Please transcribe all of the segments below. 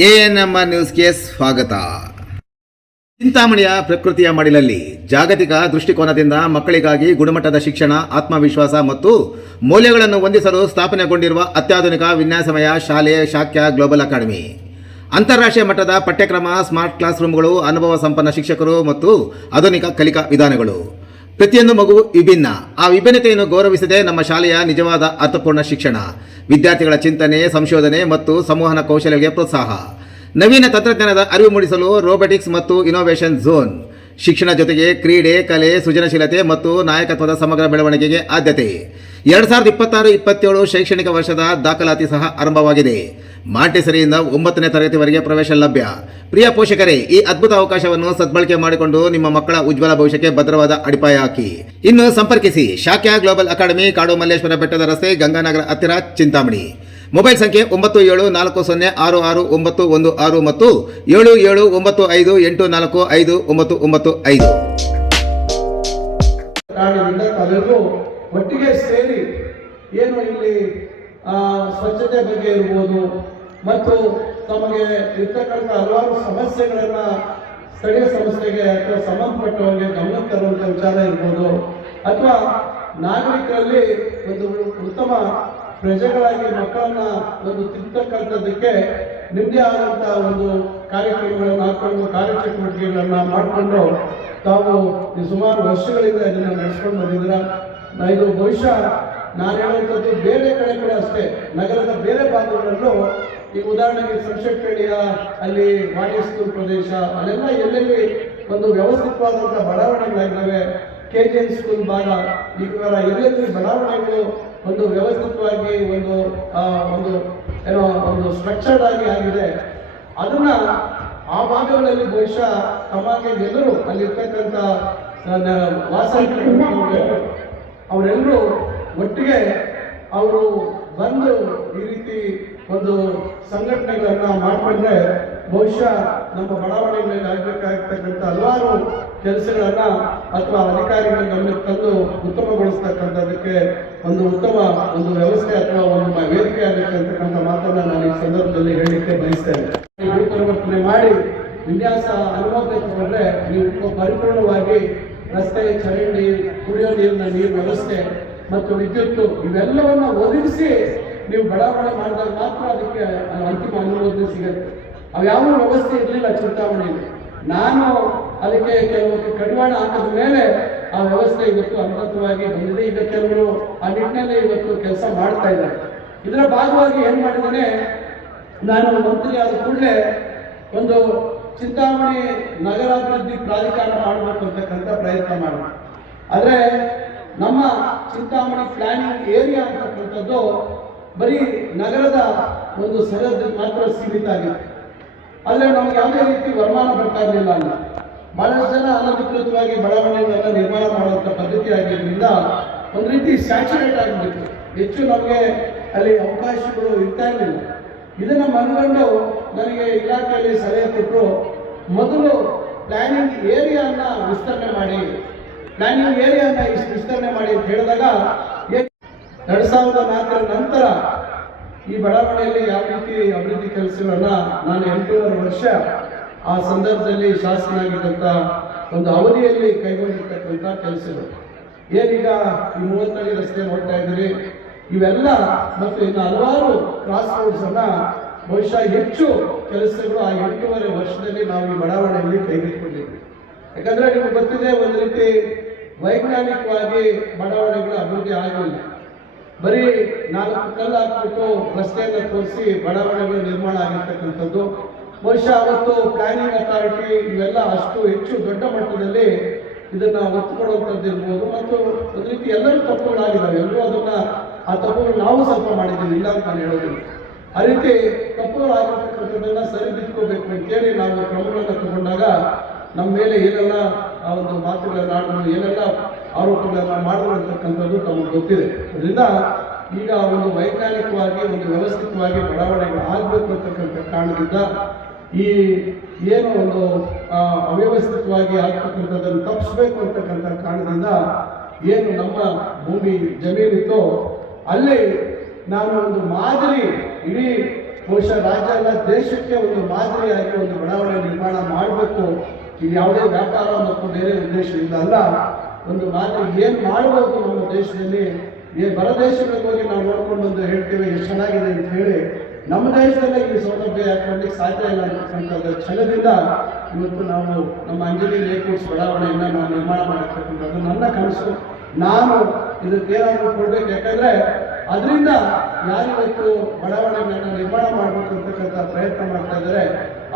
ANM ನ್ಯೂಸ್ಗೆ ಸ್ವಾಗತ. ಚಿಂತಾಮಣಿಯ ಪ್ರಕೃತಿಯ ಮಡಿಲಲ್ಲಿ ಜಾಗತಿಕ ದೃಷ್ಟಿಕೋನದಿಂದ ಮಕ್ಕಳಿಗಾಗಿ ಗುಣಮಟ್ಟದ ಶಿಕ್ಷಣ, ಆತ್ಮವಿಶ್ವಾಸ ಮತ್ತು ಮೌಲ್ಯಗಳನ್ನು ಹೊಂದಿಸಲು ಸ್ಥಾಪನೆಗೊಂಡಿರುವ ಅತ್ಯಾಧುನಿಕ ವಿನ್ಯಾಸಮಯ ಶಾಲೆ ಶಾಕ್ಯ ಗ್ಲೋಬಲ್ ಅಕಾಡೆಮಿ. ಅಂತಾರಾಷ್ಟ್ರೀಯ ಮಟ್ಟದ ಪಠ್ಯಕ್ರಮ, ಸ್ಮಾರ್ಟ್ ಕ್ಲಾಸ್ ರೂಮ್ಗಳು, ಅನುಭವ ಸಂಪನ್ನ ಶಿಕ್ಷಕರು ಮತ್ತು ಆಧುನಿಕ ಕಲಿಕಾ ವಿಧಾನಗಳು. ಪ್ರತಿಯೊಂದು ಮಗು ವಿಭಿನ್ನ. ಆ ವಿಭಿನ್ನತೆಯನ್ನು ಗೌರವಿಸದೆ ನಮ್ಮ ಶಾಲೆಯ ನಿಜವಾದ ಅರ್ಥಪೂರ್ಣ ಶಿಕ್ಷಣ, ವಿದ್ಯಾರ್ಥಿಗಳ ಚಿಂತನೆ, ಸಂಶೋಧನೆ ಮತ್ತು ಸಂವಹನ ಕೌಶಲ್ಯಗಳಿಗೆ ಪ್ರೋತ್ಸಾಹ, ನವೀನ ತಂತ್ರಜ್ಞಾನದ ಅರಿವು ಮೂಡಿಸಲು ರೋಬೋಟಿಕ್ಸ್ ಮತ್ತು ಇನೋವೇಷನ್ ಝೋನ್, ಶಿಕ್ಷಣ ಜೊತೆಗೆ ಕ್ರೀಡೆ, ಕಲೆ, ಸೃಜನಶೀಲತೆ ಮತ್ತು ನಾಯಕತ್ವದ ಸಮಗ್ರ ಬೆಳವಣಿಗೆಗೆ ಆದ್ಯತೆ. 2026-27 ಶೈಕ್ಷಣಿಕ ವರ್ಷದ ದಾಖಲಾತಿ ಸಹ ಆರಂಭವಾಗಿದೆ. ಮಾಂಟೆಸರಿಯಿಂದ 9ನೇ ತರಗತಿವರೆಗೆ ಪ್ರವೇಶ ಲಭ್ಯ. ಪ್ರಿಯ ಪೋಷಕರೇ, ಈ ಅದ್ಭುತ ಅವಕಾಶವನ್ನು ಸದ್ಬಳಕೆ ಮಾಡಿಕೊಂಡು ನಿಮ್ಮ ಮಕ್ಕಳ ಉಜ್ವಲ ಭವಿಷ್ಯಕ್ಕೆ ಭದ್ರವಾದ ಅಡಿಪಾಯ ಹಾಕಿ. ಇನ್ನು ಸಂಪರ್ಕಿಸಿ ಶಾಕ್ಯ ಗ್ಲೋಬಲ್ ಅಕಾಡೆಮಿ, ಕಾಡು ಮಲ್ಲೇಶ್ವರ ಬೆಟ್ಟದ ರಸ್ತೆ, ಗಂಗಾನಗರ ಹತ್ತಿರ, ಚಿಂತಾಮಣಿ. ಮೊಬೈಲ್ ಸಂಖ್ಯೆ 9740409116 ಮತ್ತು 7795845995. ತಾವೆಲ್ಲರೂ ಒಟ್ಟಿಗೆ ಸೇರಿ ಏನು ಇಲ್ಲಿ ಸ್ವಚ್ಛತೆ ಬಗ್ಗೆ ಇರ್ಬೋದು ಮತ್ತು ತಮಗೆ ಇರ್ತಕ್ಕಂಥ ಹಲವಾರು ಸಮಸ್ಯೆಗಳನ್ನ ಸ್ಥಳೀಯ ಸಂಸ್ಥೆಗೆ ಅಥವಾ ಸಂಬಂಧಪಟ್ಟವರಿಗೆ ಗಮನಕ್ಕೆ ತರುವಂಥ ವಿಚಾರ ಇರ್ಬೋದು, ಅಥವಾ ನಾಗರಿಕರಲ್ಲಿ ಒಂದು ಉತ್ತಮ ಪ್ರಜೆಗಳಾಗಿ ಮಕ್ಕಳನ್ನ ಒಂದು ತಿರ್ತಕ್ಕಂಥದ್ದಕ್ಕೆ ನಿಮ್ಮದೇ ಆದಂತಹ ಒಂದು ಕಾರ್ಯಕ್ರಮಗಳನ್ನು ಹಾಕೊಂಡು, ಕಾರ್ಯಚಟುವಟಿಕೆಗಳನ್ನ ಮಾಡಿಕೊಂಡು ತಾವು ಸುಮಾರು ವರ್ಷಗಳಿಂದ ಇದನ್ನ ನಡೆಸ್ಕೊಂಡು ಬಂದಿದ್ದೀರ. ಇದು ಬಹುಶಃ ನಾನು ಹೇಳುವಂಥದ್ದು ಬೇರೆ ಕಡೆ ಕೂಡ ಅಷ್ಟೇ, ನಗರದ ಬೇರೆ ಭಾಗಗಳಲ್ಲೂ ಈಗ ಉದಾಹರಣೆಗೆ ಸಂಶೆಟ್ಟಳ್ಳಿಯ ಅಲ್ಲಿ ವಾಣಿ ಸ್ಕೂಲ್ ಪ್ರದೇಶ, ಅಲ್ಲೆಲ್ಲ ಎಲ್ಲೆಲ್ಲಿ ಒಂದು ವ್ಯವಸ್ಥಿತವಾದಂಥ ಬಡಾವಣೆಗಳಾಗಿದ್ದಾವೆ. KGN ಸ್ಕೂಲ್ ಭಾಗ, ಈಗ ಎಲ್ಲೆಲ್ಲಿ ಬಡಾವಣೆಗಳು ಒಂದು ವ್ಯವಸ್ಥಿತವಾಗಿ ಒಂದು ಏನೋ ಒಂದು ಸ್ಟ್ರಕ್ಚರ್ಡ್ ಆಗಿದೆ, ಅದನ್ನ ಆ ಭಾಗಗಳಲ್ಲಿ ಬಹುಶಃ ತಮಗೆ ಎಲ್ಲರೂ ಅಲ್ಲಿರ್ತಕ್ಕಂಥ ವಾಸ ಅವರೆಲ್ಲರೂ ಒಟ್ಟಿಗೆ ಅವರು ಬಂದು ಈ ರೀತಿ ಒಂದು ಸಂಘಟನೆಗಳನ್ನ ಮಾಡಿಕೊಂಡ್ರೆ ಬಹುಶಃ ನಮ್ಮ ಬಡಾವಣೆಗಳಲ್ಲಿ ಆಗಬೇಕಾಗಿರ್ತಕ್ಕಂಥ ಹಲವಾರು ಕೆಲಸಗಳನ್ನ ಅಥವಾ ಅಧಿಕಾರಿಗಳ ಗಮನಕ್ಕೆ ತಂದು ಉತ್ತಮಗೊಳಿಸ್ತಕ್ಕಂಥದಕ್ಕೆ ಒಂದು ಉತ್ತಮ ಒಂದು ವ್ಯವಸ್ಥೆ ಅಥವಾ ಒಂದು ವೇದಿಕೆ ಆಗುತ್ತೆ ಅಂತಕ್ಕಂಥ ಮಾತನ್ನ ನಾನು ಈ ಸಂದರ್ಭದಲ್ಲಿ ಹೇಳಲಿಕ್ಕೆ ಬಯಸ್ತೇನೆ. ಪರಿವರ್ತನೆ ಮಾಡಿ ವಿನ್ಯಾಸ ಅನುಮೋದನೆ ತಗೊಂಡ್ರೆ ನೀವು ಪರಿಪೂರ್ಣವಾಗಿ ರಸ್ತೆ, ಚರಂಡಿ, ಕುಡಿಯೋ ನೀರಿನ ವ್ಯವಸ್ಥೆ ಮತ್ತು ವಿದ್ಯುತ್ ಇವೆಲ್ಲವನ್ನ ಒದಗಿಸಿ ನೀವು ಬಡಾವಣೆ ಮಾಡಿದಾಗ ಮಾತ್ರ ಅದಕ್ಕೆ ಅಂತಿಮ ಅನುಮೋದನೆ ಸಿಗುತ್ತೆ. ಅವ್ಯಾವ ವ್ಯವಸ್ಥೆ ಇರಲಿಲ್ಲ ಚಿಂತಾಮಣಿಯಲ್ಲಿ. ನಾನು ಅದಕ್ಕೆ ಕೆಲವೊಂದು ಕಡಿವಾಣ ಹಾಕಿದ ಮೇಲೆ ಆ ವ್ಯವಸ್ಥೆ ಇವತ್ತು ಅನುಮತವಾಗಿ ಬಂದಿದೆ. ಈಗ ಕೆಲವರು ಆ ನಿಟ್ಟಿನಲ್ಲಿ ಇವತ್ತು ಕೆಲಸ ಮಾಡ್ತಾ ಇದ್ದಾರೆ. ಇದರ ಭಾಗವಾಗಿ ಏನ್ ಮಾಡಿದ್ದೇನೆ, ನಾನು ಮಂತ್ರಿ ಆದ ಕೂಡಲೇ ಒಂದು ಚಿಂತಾಮಣಿ ನಗರಾಭಿವೃದ್ಧಿ ಪ್ರಾಧಿಕಾರ ಮಾಡಬೇಕು ಅಂತಕ್ಕಂಥ ಪ್ರಯತ್ನ ಮಾಡಿದೆ. ಆದರೆ ನಮ್ಮ ಚಿಂತಾಮಣಿ ಪ್ಲಾನಿಂಗ್ ಏರಿಯಾ ಅಂತಕ್ಕಂಥದ್ದು ಬರೀ ನಗರದ ಒಂದು ಸರಹದ್ದು ಮಾತ್ರ ಸೀಮಿತ ಆಗಿದೆ. ಆದರೆ ನಮ್ಗೆ ಯಾವುದೇ ರೀತಿ ವರಮಾನ ಬರ್ತಾ ಇರಲಿಲ್ಲ ಅಲ್ಲ. ಬಹಳಷ್ಟು ಜನ ಅನಧಿಕೃತವಾಗಿ ಬಡಾವಣೆಗಳನ್ನ ನಿರ್ಮಾಣ ಮಾಡುವಂಥ ಪದ್ಧತಿ ಆಗಿದ್ದರಿಂದ ಒಂದು ರೀತಿ ಸ್ಯಾಚುರೇಟ್ ಆಗಿಬಿಟ್ಟಿತ್ತು. ಹೆಚ್ಚು ನಮಗೆ ಅಲ್ಲಿ ಅವಕಾಶಗಳು ಇರ್ತಾ ಇರಲಿಲ್ಲ. ಇದನ್ನ ಮನಗಂಡು ನನಗೆ ಇಲಾಖೆಯಲ್ಲಿ ಸಲಹೆ ಕೊಟ್ಟರು, ಮೊದಲು ಪ್ಲಾನಿಂಗ್ ಏರಿಯಾನ ವಿಸ್ತರಣೆ ಮಾಡಿ ಅಂತ ಹೇಳಿದಾಗ 2004 ನಂತರ ಈ ಬಡಾವಣೆಯಲ್ಲಿ ಯಾವ ರೀತಿ ಅಭಿವೃದ್ಧಿ ಕೆಲಸಗಳನ್ನ ನಾನು 8.5 ವರ್ಷ ಆ ಸಂದರ್ಭದಲ್ಲಿ ಶಾಸಕನಾಗಿದ್ದಂಥ ಒಂದು ಅವಧಿಯಲ್ಲಿ ಕೈಗೊಂಡಿರ್ತಕ್ಕಂಥ ಕೆಲಸಗಳು ಏನೀಗ ಈ 30 ಅಡಿ ರಸ್ತೆ ನೋಡ್ತಾ ಇದ್ದೀರಿ, ಇವೆಲ್ಲ ಮತ್ತು ಇನ್ನು ಹಲವಾರು ಕ್ರಾಸ್ ರೋಡ್ಸ್ ಅನ್ನ ಬಹುಶಃ ಹೆಚ್ಚು ಕೆಲಸಗಳು ಆ 8.5 ವರ್ಷದಲ್ಲಿ ನಾವು ಈ ಬಡಾವಣೆಯಲ್ಲಿ ಕೈಗೆತ್ತಿಕೊಂಡಿದ್ವಿ. ಯಾಕಂದ್ರೆ ನಿಮ್ಗೆ ಗೊತ್ತಿದೆ, ಒಂದು ರೀತಿ ವೈಜ್ಞಾನಿಕವಾಗಿ ಬಡಾವಣೆಗಳ ಅಭಿವೃದ್ಧಿ ಆಗಲಿಲ್ಲ. ಬರೀ 4 ಕಲ್ಲು ಹಾಕ್ಬಿಟ್ಟು ರಸ್ತೆಯನ್ನು ತೋರಿಸಿ ಬಡಾವಣೆಗಳ ನಿರ್ಮಾಣ ಆಗಿರ್ತಕ್ಕಂಥದ್ದು. ಬಹುಶಃ ಅವತ್ತು ಪ್ಲಾನಿಂಗ್ ಅಥಾರಿಟಿ ಇವೆಲ್ಲ ಅಷ್ಟು ಹೆಚ್ಚು ದೊಡ್ಡ ಮಟ್ಟದಲ್ಲಿ ಇದನ್ನ ಒತ್ತು ಕೊಡುವಂಥದ್ದು ಇರ್ಬೋದು. ಮತ್ತು ಒಂದು ರೀತಿ ಎಲ್ಲರೂ ತಪ್ಪುಗಳಾಗಿದ್ದಾವೆ, ಎಲ್ಲರೂ ಆ ತಪ್ಪುಗಳು ನಾವು ಸ್ವಲ್ಪ ಮಾಡಿದ್ದೀವಿ, ಇಲ್ಲ ಅಂತ ನಾನು ಹೇಳೋದಿಲ್ಲ. ಆ ರೀತಿ ತಪ್ಪುಗಳಾಗಿರ್ತಕ್ಕಂಥದ್ದನ್ನ ಸರಿದಿಟ್ಕೋಬೇಕು ಅಂತೇಳಿ ನಾವು ಕ್ರಮಗಳನ್ನು ತಗೊಂಡಾಗ ನಮ್ಮ ಮೇಲೆ ಏನೆಲ್ಲ ಆ ಒಂದು ಮಾತುಗಳನ್ನ ಆಡೋದು, ಏನೆಲ್ಲ ಆರೋಪಗಳನ್ನ ಮಾಡೋದು ಅಂತಕ್ಕಂಥದ್ದು ತಮಗೆ ಗೊತ್ತಿದೆ. ಅದರಿಂದ ಈಗ ಒಂದು ವೈಜ್ಞಾನಿಕವಾಗಿ ಒಂದು ವ್ಯವಸ್ಥಿತವಾಗಿ ಬಡಾವಣೆಗಳು ಆಗಬೇಕು ಅಂತಕ್ಕಂಥ ಕಾರಣದಿಂದ ಈ ಏನು ಒಂದು ಅವ್ಯವಸ್ಥಿತವಾಗಿ ಆಗ್ತಕ್ಕಂಥದ್ದನ್ನು ತಪ್ಪಿಸ್ಬೇಕು ಅಂತಕ್ಕಂಥ ಕಾರಣದಿಂದ ಏನು ನಮ್ಮ ಭೂಮಿ ಜಮೀನಿತ್ತು ಅಲ್ಲಿ ನಾನು ಒಂದು ಮಾದರಿ ಇಡೀ ಬಹುಶಃ ರಾಜ್ಯ ಅಲ್ಲ ದೇಶಕ್ಕೆ ಒಂದು ಮಾದರಿಯಾಗಿ ಒಂದು ಬಡಾವಣೆ ನಿರ್ಮಾಣ ಮಾಡಬೇಕು. ಇದು ಯಾವುದೇ ವ್ಯಾಪಾರ ಮತ್ತು ಬೇರೆ ಉದ್ದೇಶದಿಂದ ಅಲ್ಲ, ಒಂದು ಮಾದರಿ ಏನು ಮಾಡ್ಬೋದು ನಮ್ಮ ದೇಶದಲ್ಲಿ. ಬರ ದೇಶಗಳಿಗೆ ಹೋಗಿ ನಾವು ನೋಡ್ಕೊಂಡು ಬಂದು ಹೇಳ್ತೀವಿ ಎಷ್ಟು ಚೆನ್ನಾಗಿದೆ ಅಂತ ಹೇಳಿ, ನಮ್ಮ ದೇಶದಲ್ಲೇ ಈ ಸೌಲಭ್ಯ ಯಾಕೆ ಸಾಧ್ಯ ಇಲ್ಲ ಅಂತಕ್ಕಂಥದ್ದು ಛಲದಿಂದ ಇವತ್ತು ನಾವು ನಮ್ಮ ಅಂಜಲಿ ಲೇಔಟ್ಸ್ ಬಡಾವಣೆಯನ್ನು ನಾವು ನಿರ್ಮಾಣ ಮಾಡಿರ್ತಕ್ಕಂಥದ್ದು ನನ್ನ ಕನಸು. ನಾನು ಇದಕ್ಕೆ ಏನಾದರೂ ಕೊಡ್ಬೇಕು, ಯಾಕಂದ್ರೆ ಅದರಿಂದ ಯಾರಿವತ್ತು ಬಡಾವಣೆಗಳನ್ನ ನಿರ್ಮಾಣ ಮಾಡಬೇಕು ಅಂತಕ್ಕಂಥ ಪ್ರಯತ್ನ ಮಾಡ್ತಾ ಇದ್ದಾರೆ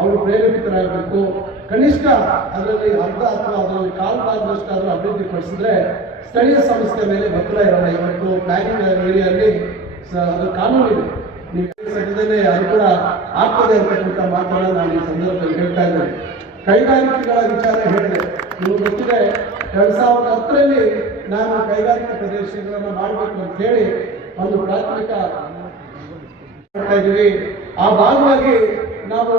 ಅವರು ಪ್ರೇರೇಪಿತರಾಗಬೇಕು. ಕನಿಷ್ಠ ಅದರಲ್ಲಿ ಅರ್ಧ ಅಥವಾ ಅದರಲ್ಲಿ ಕಾಲು ಭಾಗದಷ್ಟಾದರೂ ಅಭಿವೃದ್ಧಿ ಪಡಿಸಿದ್ರೆ ಸ್ಥಳೀಯ ಸಂಸ್ಥೆ ಮೇಲೆ ಒತ್ತಡ ಇರೋಲ್ಲ. ಇವತ್ತು ಪ್ಲಾನಿಂಗ್ ಏರಿಯಲ್ಲಿ ಅದು ಕಾನೂನಿದೆ, ನೀವು ಸದ್ಯದಲ್ಲೇ ಅದು ಕೂಡ ಆಗ್ತದೆ ಅಂತಕ್ಕಂಥ ಮಾತನ್ನು ನಾನು ಈ ಸಂದರ್ಭದಲ್ಲಿ ಹೇಳ್ತಾ ಇದ್ದೇನೆ. ಕೈಗಾರಿಕೆಗಳ ವಿಚಾರ ಹೇಳಿದೆ, ನಿಮಗೆ ಗೊತ್ತಿದೆ 2010ರಲ್ಲಿ ನಾನು ಕೈಗಾರಿಕಾ ಪ್ರದೇಶಗಳನ್ನು ಮಾಡಬೇಕು ಅಂತ ಹೇಳಿ ಒಂದು ಪ್ರಾಥಮಿಕ ಮಾಡ್ತಾ ಇದ್ದೀವಿ. ಆ ಭಾಗವಾಗಿ ನಾವು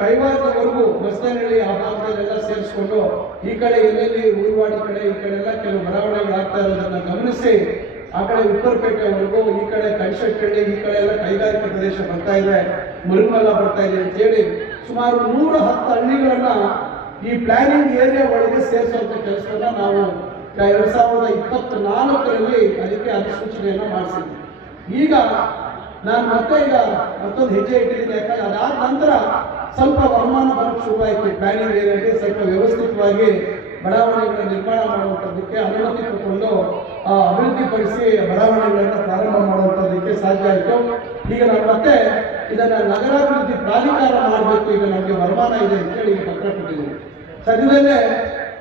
ಕೈವಾರದವರೆಗೂ ಬಸ್ನಹಳ್ಳಿ ಆ ಭಾಗದಲ್ಲೆಲ್ಲ ಸೇರಿಸ್ಕೊಂಡು ಈ ಕಡೆ ಎಲ್ಲೆಲ್ಲಿ ಊರುವಾಡಿ ಕಡೆ ಈ ಕಡೆ ಎಲ್ಲ ಕೆಲವು ಬಡಾವಣೆಗಳಾಗ್ತಾ ಇರೋದನ್ನ ಗಮನಿಸಿ ಆ ಕಡೆ ಉಪ್ಪರಪೇಟೆವರೆಗೂ, ಈ ಕಡೆ ಕೈಶೆಟ್ಟಹಳ್ಳಿ ಈ ಕಡೆ ಎಲ್ಲ ಕೈಗಾರಿಕಾ ಪ್ರದೇಶ ಬರ್ತಾ ಇದೆ, ಮುರುಗಮಲ್ಲ ಬರ್ತಾ ಇದೆ ಅಂತ ಹೇಳಿ ಸುಮಾರು 110 ಹಳ್ಳಿಗಳನ್ನ ಈ ಪ್ಲಾನಿಂಗ್ ಏರಿಯಾ ಒಳಗೆ ಸೇರಿಸುವಂತ ಕೆಲಸವನ್ನ ನಾವು 2024ರಲ್ಲಿ ಅದಕ್ಕೆ ಅಧಿಸೂಚನೆಯನ್ನ ಮಾಡಿಸಿದ್ವಿ. ಈಗ ನಾನು ಮತ್ತೊಂದು ಹೆಜ್ಜೆ ಇಟ್ಟಿದ್ದೀನಿ. ಯಾಕಂದ್ರೆ ಅದಾದ ನಂತರ ಸ್ವಲ್ಪ ವರಮಾನ ಬರೋಕ್ಕೆ ಶುರುವಾಯಿತು. ಪ್ಲಾನಿಂಗ್ ಏರಿಯಾಗೆ ಸ್ವಲ್ಪ ವ್ಯವಸ್ಥಿತವಾಗಿ ಬಡಾವಣೆಗಳ ನಿರ್ಮಾಣ ಮಾಡುವಂಥದ್ದಕ್ಕೆ ಅನುಮತಿ ತಗೊಂಡು ಅಭಿವೃದ್ಧಿಪಡಿಸಿ ಬಡಾವಣೆಗಳನ್ನು ಪ್ರಾರಂಭ ಮಾಡುವಂಥದ್ದಕ್ಕೆ ಸಾಧ್ಯ ಆಯಿತು. ಈಗ ನಾನು ಮತ್ತೆ ಇದನ್ನು ನಗರಾಭಿವೃದ್ಧಿ ಪ್ರಾಧಿಕಾರ ಮಾಡಬೇಕು, ಈಗ ನಮಗೆ ವರಮಾನ ಇದೆ ಅಂತೇಳಿ ಈಗ ಪತ್ರ ಕೊಟ್ಟಿದ್ದೀನಿ. ಸದ್ಯದಲ್ಲೇ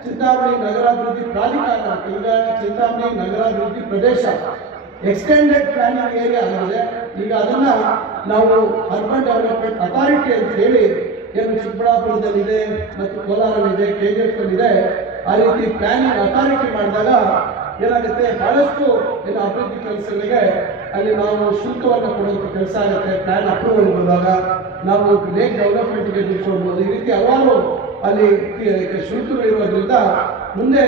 ಚಿಂತಾಮಣಿ ನಗರಾಭಿವೃದ್ಧಿ ಪ್ರಾಧಿಕಾರ, ಈಗ ಚಿಂತಾಮಣಿ ನಗರಾಭಿವೃದ್ಧಿ ಪ್ರದೇಶ ಎಕ್ಸ್ಟೆಂಡೆಡ್ ಪ್ಲಾನಿಂಗ್ ಏರಿಯಾ ಆಗಿದೆ. ಈಗ ಅದನ್ನ ನಾವು ಅರ್ಬನ್ ಡೆವಲಪ್ಮೆಂಟ್ ಅಥಾರಿಟಿ ಅಂತ ಹೇಳಿ ಏನು ಚಿಕ್ಕಬಳ್ಳಾಪುರದಲ್ಲಿದೆ ಮತ್ತು ಕೋಲಾರಲ್ಲಿದೆ, KGF ಇದೆ, ಆ ರೀತಿ ಪ್ಲಾನಿಂಗ್ ಅಥಾರಿಟಿ ಮಾಡಿದಾಗ ಏನಾಗುತ್ತೆ, ಬಹಳಷ್ಟು ಏನು ಅಭಿವೃದ್ಧಿ ಕೆಲಸಗಳಿಗೆ ಅಲ್ಲಿ ನಾವು ಶುಲ್ಕವನ್ನು ಕೊಡುವಂಥ ಕೆಲಸ ಆಗುತ್ತೆ. ಪ್ಲಾನ್ ಅಪ್ರೂವಲ್ ಬಂದಾಗ ನಾವು ಲೇಕ್ ಡೆವಲಪ್ಮೆಂಟ್ಗೆ ದುಡ್ಡು, ಈ ರೀತಿ ಹಲವಾರು ಅಲ್ಲಿ ಶುಲ್ಕಗಳು ಇರೋದ್ರಿಂದ ಮುಂದೆ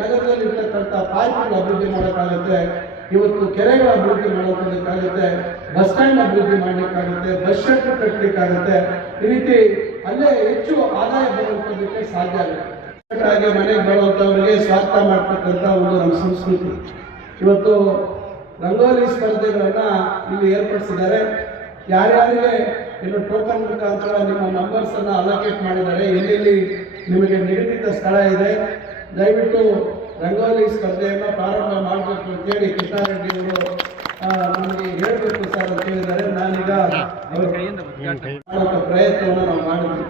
ನಗರದಲ್ಲಿರ್ತಕ್ಕಂಥ ಪಾರ್ಕ್ಗಳು ಅಭಿವೃದ್ಧಿ ಮಾಡೋಕ್ಕಾಗುತ್ತೆ, ಇವತ್ತು ಕೆರೆಗಳ ಅಭಿವೃದ್ಧಿ ಮಾಡೋದಕ್ಕಾಗುತ್ತೆ, ಬಸ್ ಸ್ಟ್ಯಾಂಡ್ ಅಭಿವೃದ್ಧಿ ಮಾಡಲಿಕ್ಕಾಗುತ್ತೆ, ಬಸ್ ಶೆಲ್ಟರ್ ಕಟ್ಟಲಿಕ್ಕಾಗುತ್ತೆ. ಈ ರೀತಿ ಅಲ್ಲೇ ಹೆಚ್ಚು ಆದಾಯ ಬರುವಂಥದ್ದಕ್ಕೆ ಸಾಧ್ಯ ಆಗುತ್ತೆ. ಹಾಗೆ ಮನೆಗೆ ಬರುವಂಥವರಿಗೆ ಸ್ವಾಗತ ಮಾಡ್ತಕ್ಕಂಥ ಒಂದು ನಮ್ಮ ಸಂಸ್ಕೃತಿ. ಇವತ್ತು ರಂಗೋಲಿ ಸ್ಪರ್ಧೆಗಳನ್ನ ಇಲ್ಲಿ ಏರ್ಪಡಿಸಿದ್ದಾರೆ. ಯಾರ್ಯಾರಿಗೆ ಇನ್ನು ಟೋಕನ್ ಮುಖಾಂತರ ನಿಮ್ಮ ನಂಬರ್ಸ್ ಅನ್ನ ಅಲೋಕೇಟ್ ಮಾಡಿದ್ದಾರೆ, ಎಲ್ಲೆಲ್ಲಿ ನಿಮಗೆ ನಿಗದಿತ ಸ್ಥಳ ಇದೆ, ದಯವಿಟ್ಟು ರಂಗೋಲಿ ಸ್ಪರ್ಧೆಯನ್ನು ಪ್ರಾರಂಭ ಮಾಡಬೇಕು ಅಂತೇಳಿ ಕೃಷ್ಣಾರೆಡ್ಡಿ ಅವರು ನಮಗೆ ಹೇಳಬೇಕು ಸರ್ ಅಂತ ಹೇಳಿದ್ದಾರೆ. ನಾನೀಗ ಮಾಡುವ ಪ್ರಯತ್ನವನ್ನು ನಾವು ಮಾಡಿದ್ವಿ.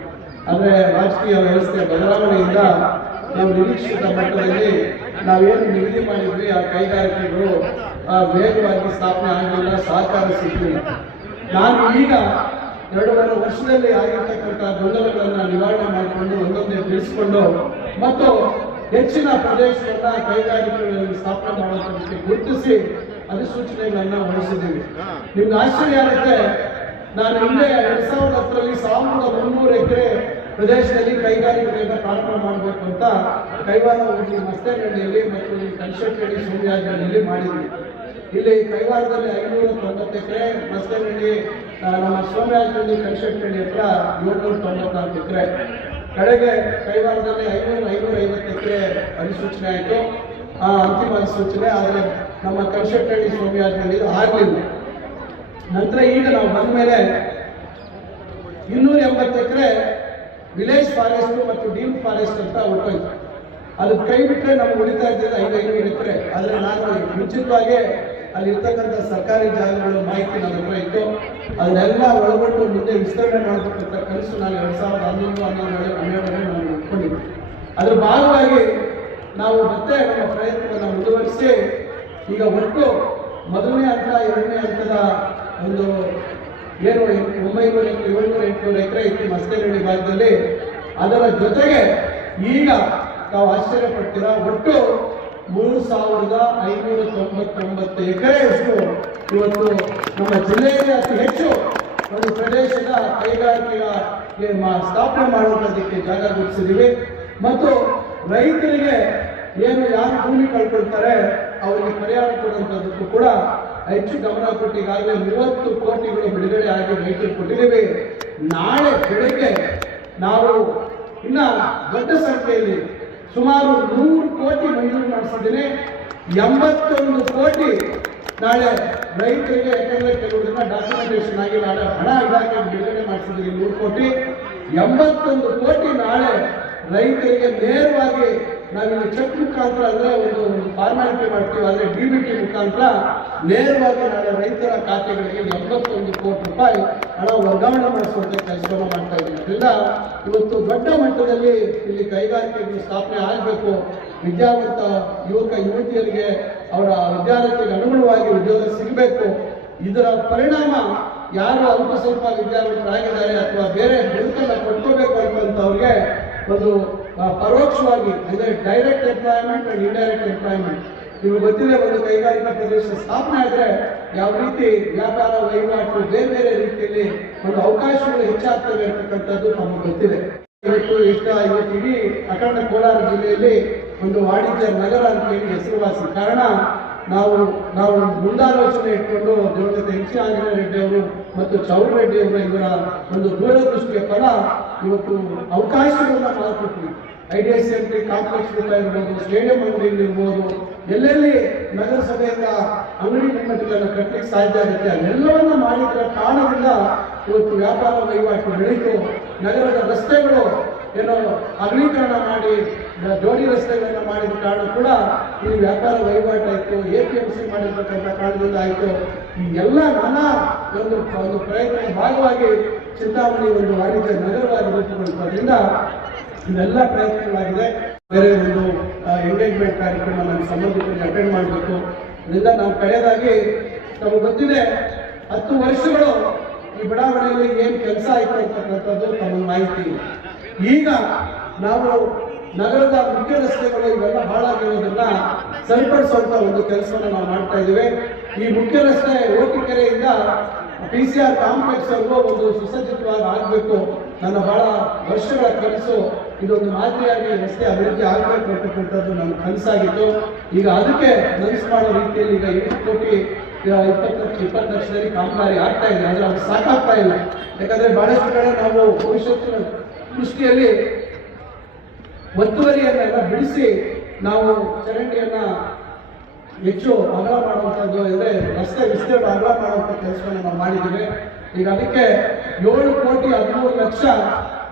ಆದರೆ ರಾಜಕೀಯ ವ್ಯವಸ್ಥೆ ಬದಲಾವಣೆಯಿಂದ ನಾವು ನಿರೀಕ್ಷಿತ ಮಟ್ಟದಲ್ಲಿ ನಾವೇನು ನಿಗದಿ ಮಾಡಿದ್ವಿ ಆ ಕೈಗಾರಿಕೆಗಳು ವೇಗವಾಗಿ ಸ್ಥಾಪನೆ ಆಗಲಿಲ್ಲ, ಸಹಕಾರ ಸಿಗಲಿಲ್ಲ. ನಾನು ಈಗ 2.5 ವರ್ಷದಲ್ಲಿ ಆಗಿರ್ತಕ್ಕಂಥ ಗೊಂದಲಗಳನ್ನು ನಿವಾರಣೆ ಮಾಡಿಕೊಂಡು ಒಂದೊಂದೇ ಬಿಡಿಸಿಕೊಂಡು ಮತ್ತು ಹೆಚ್ಚಿನ ಪ್ರದೇಶಗಳನ್ನ ಕೈಗಾರಿಕೆಗಳಲ್ಲಿ ಸ್ಥಾಪನೆ ಮಾಡುವುದಕ್ಕೆ ಗುರುತಿಸಿ ಅಧಿಸೂಚನೆಗಳನ್ನ ಹೊರಡಿಸಿದ್ದೀವಿ. ನಿಮ್ಗೆ ಆಶ್ಚರ್ಯ ಆಗುತ್ತೆ, ನಾನು ಹಿಂದೆ 2010ರಲ್ಲಿ 1300 ಎಕರೆ ಪ್ರದೇಶದಲ್ಲಿ ಕೈಗಾರಿಕೆಗಳನ್ನ ಪ್ರಾರಂಭ ಮಾಡಬೇಕು ಅಂತ ಕೈವಾರ ಹೋಗಿ ಮಸ್ತೇನಹಳ್ಳಿಯಲ್ಲಿ ಮತ್ತು ಕೈಶೆಟ್ಟಹಳ್ಳಿ ಸೋಮಯಾಜನಹಳ್ಳಿಯಲ್ಲಿ ಮಾಡಿದ್ವಿ. ಇಲ್ಲಿ ಕೈವಾರದಲ್ಲಿ 590 ಎಕರೆ, ಮಸ್ತೇನಹಳ್ಳಿ ನಮ್ಮ ಸೋಮಯಾಜನಹಳ್ಳಿ ಕೈಶೆಟ್ಟಹಳ್ಳಿ ಹತ್ರ 794 ಎಕರೆ, ಕಡೆಗೆ ಕೈವಾರದಲ್ಲಿ 550 ಎಕರೆ ಅಧಿಸೂಚನೆ ಆಯಿತು, ಅಂತಿಮ ಅಧಿಸೂಚನೆ. ಆದರೆ ನಮ್ಮ ಕೈಶೆಟ್ಟಹಳ್ಳಿ ಸೋಮಯಾಜನಹಳ್ಳಿ ಆಗಲಿಲ್ಲ. ನಂತರ ಈಗ ನಾವು ಬಂದ ಮೇಲೆ 280 ಎಕರೆ ವಿಲೇಜ್ ಫಾರೆಸ್ಟ್ ಮತ್ತು ಡೀಪ್ ಫಾರೆಸ್ಟ್ ಅಂತ ಹೊರಟೋಯ್ತು. ಅದು ಕೈ ಬಿಟ್ಟರೆ ನಮ್ಗೆ ಉಳಿತಾ ಇದ್ದಿದ್ದು 500 ಎಕರೆ. ಆದರೆ ನಾನು ಮುಂಚಿತವಾಗಿ ಅಲ್ಲಿ ಇರ್ತಕ್ಕಂಥ ಸರ್ಕಾರಿ ಜಾಗಗಳ ಮಾಹಿತಿ ನನ್ನ ಹತ್ರ ಇತ್ತು. ಅದನ್ನೆಲ್ಲ ಒಳಗೊಂಡು ಮುಂದೆ ವಿಸ್ತರಣೆ ಮಾಡಬೇಕಂತ ಕನಸು ನಾನು 2011-12 ನಾವು ಇಟ್ಕೊಂಡಿದ್ವಿ. ಅದ್ರ ಭಾಗವಾಗಿ ನಾವು ಮತ್ತೆ ನಮ್ಮ ಪ್ರಯತ್ನವನ್ನು ಮುಂದುವರಿಸಿ ಈಗ ಒಟ್ಟು ಮೊದಲನೇ ಹಂತ, 2ನೇ ಹಂತದ ಒಂದು ಏನು 900-700-800 ಎಕರೆ ಇತ್ತು ಮಸ್ತೇನಹಳ್ಳಿ ಭಾಗದಲ್ಲಿ. ಅದರ ಜೊತೆಗೆ ಈಗ ನಾವು ಆಶ್ಚರ್ಯ ಪಡ್ತೀರಾ, ಒಟ್ಟು 3599 ಎಕರೆಯಷ್ಟು ಇವತ್ತು ನಮ್ಮ ಜಿಲ್ಲೆಯಲ್ಲಿ ಅತಿ ಹೆಚ್ಚು ಒಂದು ಪ್ರದೇಶದ ಕೈಗಾರಿಕೆಗೆ ಸ್ಥಾಪನೆ ಮಾಡುವುದಕ್ಕೆ ಜಾಗ ಗುರುತಿಸಿದ್ದೀವಿ. ಮತ್ತು ರೈತರಿಗೆ ಏನು ಯಾರು ಭೂಮಿ ಕಳ್ಕೊಳ್ತಾರೆ ಅವರಿಗೆ ಪರಿಹಾರ ಕೊಡುವಂಥದ್ದಕ್ಕೂ ಕೂಡ ಹೆಚ್ಚು ಗಮನ ಕೊಟ್ಟು ಈಗಾಗಲೇ 30 ಕೋಟಿಗಳು ಬಿಡುಗಡೆ ಆಗಿ ರೈತರು ಕೊಟ್ಟಿದ್ದೇವೆ. ನಾಳೆ ಬೆಳಗ್ಗೆ ನಾವು ಇನ್ನ ದೊಡ್ಡ ಸಂಖ್ಯೆಯಲ್ಲಿ ಸುಮಾರು 100 ಕೋಟಿ ಮಂಜೂರು ಮಾಡಿಸಿದ್ದೇನೆ. 81 ಕೋಟಿ ನಾಳೆ ರೈತರಿಗೆ, ಯಾಕಂದ್ರೆ ಕೆಲವು ದಿನ ಡಾಕ್ಯುಮೆಂಟೇಶನ್ ಆಗಿ ನಾಳೆ ಹಣ ಇಲಾಖೆ ಬಿಡುಗಡೆ ಮಾಡಿಸಿದ್ದೀವಿ 100 ಕೋಟಿ. 81 ಕೋಟಿ ನಾಳೆ ರೈತರಿಗೆ ನೇರವಾಗಿ ನಾವಿಲ್ಲಿ ಚೆಕ್ ಮುಖಾಂತರ ಅಂದ್ರೆ ಒಂದು ಫಾರ್ಮಾಲಿಟಿ ಮಾಡ್ತೀವಿ, ಆದರೆ DBT ಮುಖಾಂತರ ನೇರವಾಗಿ ನಾಳೆ ರೈತರ ಖಾತೆಗಳಿಗೆ 81 ಕೋಟಿ ರೂಪಾಯಿ ಹಣ ವರ್ಗಾವಣೆ ಮಾಡಿಸುವಂತ ಕೆಲಸವನ್ನು ಮಾಡ್ತಾ ಇದ್ದೀವಿ. ಅದರಿಂದ ಇವತ್ತು ದೊಡ್ಡ ಮಟ್ಟದಲ್ಲಿ ಇಲ್ಲಿ ಕೈಗಾರಿಕೆಗಳು ಸ್ಥಾಪನೆ ಆಗಬೇಕು. ವಿದ್ಯಾವಂತ ಯುವಕ ಯುವತಿಯರಿಗೆ ಅವರ ವಿದ್ಯಾರ್ಥಿಗಳಿಗೆ ಅನುಗುಣವಾಗಿ ಉದ್ಯೋಗ ಸಿಗಬೇಕು. ಇದರ ಪರಿಣಾಮ ಯಾರು ಅಲ್ಪ ಸ್ವಲ್ಪ ವಿದ್ಯಾವಂತರಾಗಿದ್ದಾರೆ ಅಥವಾ ಬೇರೆ ಬದುಕನ್ನು ಪಡ್ಕೋಬೇಕು ಅಂತವ್ರಿಗೆ ಒಂದು ಪರೋಕ್ಷವಾಗಿ ಅಂದರೆ direct employment and indirect employment. ನಿಮಗೆ ಗೊತ್ತಿದೆ, ಒಂದು ಕೈಗಾರಿಕಾ ಪ್ರದೇಶ ಸ್ಥಾಪನೆ ಆದರೆ ಯಾವ ರೀತಿ ವ್ಯಾಪಾರ ವಹಿವಾಟು ಬೇರೆ ಬೇರೆ ರೀತಿಯಲ್ಲಿ ಒಂದು ಅವಕಾಶಗಳು ಹೆಚ್ಚಾಗ್ತವೆ ಅಂತಕ್ಕಂಥದ್ದು ನಮಗೆ ಗೊತ್ತಿದೆ. ಇವತ್ತು ಇಡೀ ಅಖಂಡ ಕೋಲಾರ ಜಿಲ್ಲೆಯಲ್ಲಿ ಒಂದು ವಾಣಿಜ್ಯ ನಗರ ಅಂತ ಹೇಳಿ ಹೆಸರುವಾಸಿ. ಕಾರಣ ನಾವು ಮುಂದಾಲೋಚನೆ ಇಟ್ಕೊಂಡು ದಿವಂಗತ MC ಆಂಜನೇಯ ರೆಡ್ಡಿ ಅವರು ಮತ್ತು ಚೌರ್ ರೆಡ್ಡಿ ಅವರು ಇವರ ಒಂದು ದೂರದೃಷ್ಟಿಯ ಫಲ ಇವತ್ತು ಅವಕಾಶಗಳನ್ನ ಮಾಡಿಕೊಟ್ವಿ. IDSMT ಕಾಂಪ್ಲೆಕ್ಸ್ ಇರ್ಬೋದು, ಸ್ಟೇಡಿಯಂ ಅಂಗಡಿಗಳು ಇರ್ಬೋದು, ಎಲ್ಲೆಲ್ಲಿ ನಗರಸಭೆಯಿಂದ ಅಂಗಡಿ ಮುಮ್ಮಟ್ಟಿಗಳನ್ನು ಕಟ್ಟಲಿಕ್ಕೆ ಸಾಧ್ಯ ಆಗುತ್ತೆ ಅದೆಲ್ಲವನ್ನ ಮಾಡಿದ್ರ ಕಾರಣದಿಂದ ಇವತ್ತು ವ್ಯಾಪಾರ ವಹಿವಾಟು ಬೆಳೀತು. ನಗರದ ರಸ್ತೆಗಳು ಏನೋ ಅಗಲೀಕರಣ ಮಾಡಿ ಜೋಡಿ ರಸ್ತೆಗಳನ್ನು ಮಾಡಿದ ಕಾರಣ ಕೂಡ ಈ ವ್ಯಾಪಾರ ವಹಿವಾಟು ಆಯಿತು. APMC ಮಾಡಿರ್ತಕ್ಕಂಥ ಕಾರಣದಿಂದ ಆಯಿತು. ಈ ಎಲ್ಲ ನಾನಾ ಒಂದು ಪ್ರಯತ್ನದ ಭಾಗವಾಗಿ ಚಿಂತಾಮಣಿ ಒಂದು ವಾಣಿಜ್ಯ ನಗರವಾಗಿ ರೂಪುಗೊಳ್ಳುವುದರಿಂದ ಇವೆಲ್ಲ ಪ್ರಯತ್ನಗಳಾಗಿದೆ. ಬೇರೆ ಒಂದು ಎಂಗೇಜ್ಮೆಂಟ್ ಕಾರ್ಯಕ್ರಮ ನಮ್ಮ ಸಂಬಂಧಿಕರಿಗೆ ಅಟೆಂಡ್ ಮಾಡಬೇಕು. ಅದರಿಂದ ನಾವು ಕಳೆದಾಗಿ ನಮಗೆ ಗೊತ್ತಿದೆ 10 ವರ್ಷಗಳು ಈ ಬಡಾವಣೆಯಲ್ಲಿ ಏನು ಕೆಲಸ ಆಯಿತು ಅಂತಕ್ಕಂಥದ್ದು ತಮ್ಮ ಮಾಹಿತಿ. ಈಗ ನಾವು ನಗರದ ಮುಖ್ಯ ರಸ್ತೆಗಳು ಇವೆಲ್ಲ ಹಾಳಾಗಿರೋದನ್ನ ಸರಿಪಡಿಸುವಂತ ಒಂದು ಕೆಲಸವನ್ನು ನಾವು ಮಾಡ್ತಾ ಇದ್ದೇವೆ. ಈ ಮುಖ್ಯ ರಸ್ತೆ ಓಟಿಕೆರೆಯಿಂದ PCR ಕಾಂಪ್ಲೆಕ್ಸ್ ವರೆಗೂ ಒಂದು ಸುಸಜ್ಜಿತವಾಗಿ ಆಗಬೇಕು. ನನ್ನ ಬಹಳ ವರ್ಷಗಳ ಕನಸು ಇದೊಂದು ಮಾದರಿಯಾಗಿ ರಸ್ತೆ ಅಭಿವೃದ್ಧಿ ಆಗಬೇಕು ಅಂತಕ್ಕಂಥದ್ದು ನನ್ನ ಕನಸಾಗಿತ್ತು. ಈಗ ಅದಕ್ಕೆ ನನಸು ಮಾಡೋ ರೀತಿಯಲ್ಲಿ ಈಗ 20 ಕೋಟಿ 20 ಲಕ್ಷದಲ್ಲಿ ಕಾಮಗಾರಿ ಆಗ್ತಾ ಇದೆ. ಆದರೆ ಅದು ಸಾಕಾಗ್ತಾ ಇಲ್ಲ. ಯಾಕಂದ್ರೆ ಬಹಳಷ್ಟು ಕಡೆ ನಾವು ಭವಿಷ್ಯತ್ತಿನ ದೃಷ್ಟಿಯಲ್ಲಿ ಒತ್ತುವರಿಯನ್ನೆಲ್ಲ ಬಿಡಿಸಿ ನಾವು ಚರಂಡಿಯನ್ನ ಹೆಚ್ಚು ಅಗಲ ಮಾಡುವಂಥದ್ದು ಅಂದರೆ ರಸ್ತೆ ವಿಸ್ತೀರ್ಣ ಅಗಲ ಮಾಡುವಂಥ ಕೆಲಸವನ್ನು ನಾವು ಮಾಡಿದ್ದೇವೆ. ಈಗ ಅದಕ್ಕೆ 7 ಕೋಟಿ 13 ಲಕ್ಷ